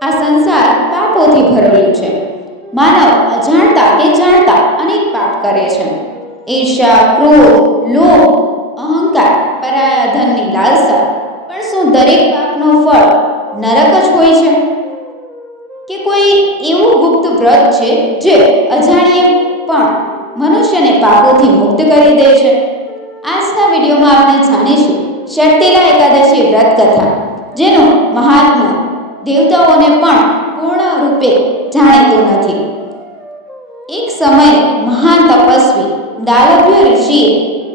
આ સંસાર પાપોથી ભરેલું છે. માનવ અજાણતા કે જાણતા અનેક પાપ કરે છે. ઈર્ષા ક્રોધ, લોભ, અહંકાર, પરાયા, ધનની લાલસા, પણ શું દરેક પાપનો ફળ નરક જ હોય છે? કે કોઈ એવું ગુપ્ત વ્રત છે જે અજાણીએ પણ મનુષ્યને પાપોથી મુક્ત કરી દે છે? આજના વિડીયોમાં આપણે જાણીશું શક્તિલા એકાદશી વ્રત કથા, જેનું મહાત્મ્ય દેવતાઓને પણ પૂર્ણ રૂપે જાણીતું નથી. એક સમયે મહાન તપસ્વી દાલભ્ય ઋષિએ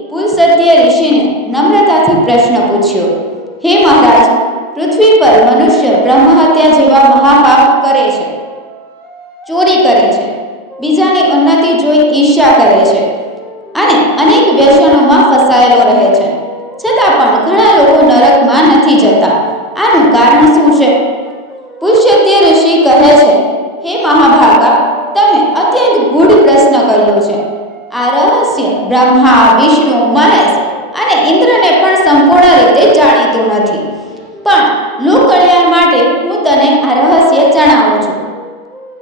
પુલસત્ય ઋષિને નમ્રતાથી પ્રશ્ન પૂછ્યો, હે મહારાજ, પૃથ્વી પર મનુષ્ય બ્રહ્મહત્યા જેવા મહાપાપ કરે છે? ચોરી કરે છે? બીજાની ઉન્નતિ જોઈ ઈર્ષ્યા કરે છે? અને અનેક વ્યસનોમાં ફસાયેલો રહે છે છતાં પણ ઘણા લોકો નરકમાં નથી જતા આનું કારણ શું છે પુષ્યત્ય ઋષિ કહે છે હે મહાભાગા, તમે અત્યંત ગૂઢ પ્રશ્ન કર્યો છે. આ રહસ્ય બ્રહ્મા, વિષ્ણુ, મહેશ અને ઇન્દ્રને પણ સંપૂર્ણ રીતે જાણીતું નથી. પણ લોક કલ્યાણ માટે હું તને આ રહસ્ય જણાવું છું.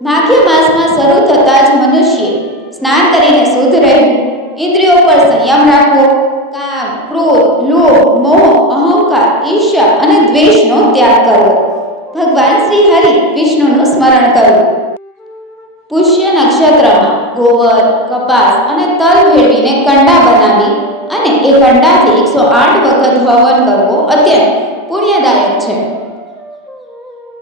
માઘ્ય માસમાં શરૂ થતાં જ મનુષ્ય સ્નાન કરીને શુદ્ધ રહેવું ઇન્દ્રિયો પર સંયમ રાખવો, કામ, ક્રોધ, લોભ, મોહ, અહંકાર, ઈર્ષ્યા અને દ્વેષનો ત્યાગ કરવો. ભગવાન શ્રી હરિ વિષ્ણુનું સ્મરણ કરવું. પુષ્ય નક્ષત્રમાં ગોબર કપાસ અને તલ ભેળવીને કંડા બનાવી અને એ કંડાથી એકસો આઠ વખત હવન કરવો અત્યંત પુણ્યદાયક છે.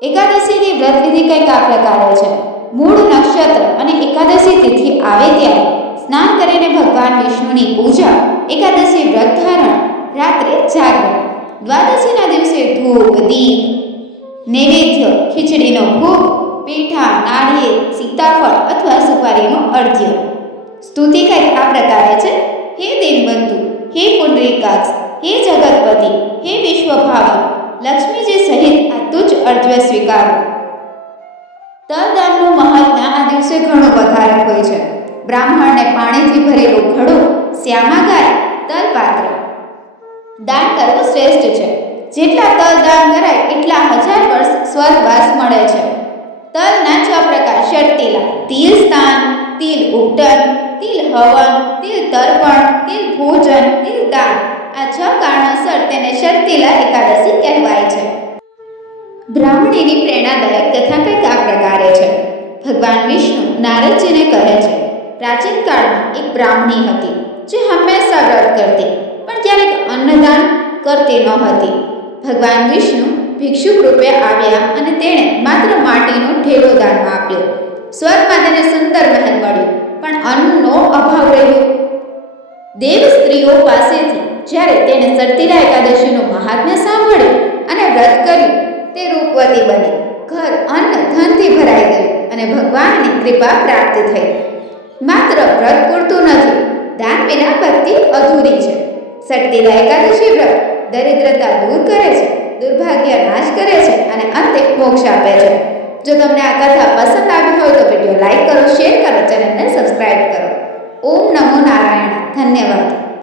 એકાદશીની વ્રત વિધિ કંઈક આ પ્રકારે છે. મૂળ નક્ષત્ર અને એકાદશી તિથિ આવે ત્યારે સ્નાન કરીને ભગવાન વિષ્ણુની પૂજા, એકાદશી વ્રત ધારણ, રાત્રે જાગરણ, દ્વાદશીના દિવસે ધૂપ, દીપ, નૈવેદ્ય, ખીચડીનો ભોગ પીઠા, નાળિયેર, સીતાફળ અથવા સુપારીનો અર્ધ્ય સ્તુતિ કરી આ પ્રકારે છે. હે દેવબંધુ હે પુંડરીકાક્ષ, હે જગતપતિ, હે વિશ્વભાવ, લક્ષ્મીજી સહિત આ તુજ અર્ધ્ય સ્વીકારો. તલદાનનું મહત્વ આ દિવસે ઘણું વધારે હોય છે. બ્રાહ્મણને પાણીથી ભરેલું ઘડું શ્યામાગાર તલપાત્ર. દાન કરવું શ્રેષ્ઠ છે. જેટલા તલ દાન કરાય, એટલા હજાર વર્ષ સ્વર્ગવાસ મળે છે. તલના છ પ્રકાર ષટ્ટિલા તિલ. સ્થાન, તિલ ઉપટન તિલ હવન, તિલ તર્પણ, તિલ ભોજન, તિલ દાન. આ છ કારણોસર તેને ષટ્ટિલા એકાદશી કહેવાય છે. બ્રાહ્મણીની પ્રેરણાદાયક કથા કંઈક આ પ્રકારે છે. ભગવાન વિષ્ણુ નારદજીને કહે છે, પ્રાચીન કાળમાં એક બ્રાહ્મણી હતી જે હંમેશા વ્રત કરતી, પણ ક્યારેક અન્નદાન કરતી ન હતી ભગવાન વિષ્ણુ ભિક્ષુક રૂપે આવ્યા અને તેણે માત્ર માટીનો ઠેલો દાન આપ્યો. સ્વર્ગમાં તેને સુંદર મહેલ મળ્યું પણ અન્નનો અભાવ રહ્યો. દેવ સ્ત્રીઓ પાસેથી જ્યારે તેણે સતીલા એકાદશીનું મહાત્મ્ય સાંભળ્યું અને વ્રત કર્યું, તે રૂપવતી બની. ઘર અન્ન ધનથી ભરાઈ ગયું અને ભગવાનની કૃપા પ્રાપ્ત થઈ. માત્ર વ્રત પૂરતું નથી, દાન વિના ભક્તિ અધૂરી છે. સતીલા એકાદશી વ્રત દરિદ્રતા દૂર કરે છે. દુર્ભાગ્ય નાશ કરે છે અને અંતે મોક્ષ આપે છે. જો તમને આ કથા પસંદ આવી હોય તો વીડિયો લાઈક કરો, શેર કરો, ચેનલને સબસ્ક્રાઈબ કરો. ઓમ નમો નારાયણ. ધન્યવાદ.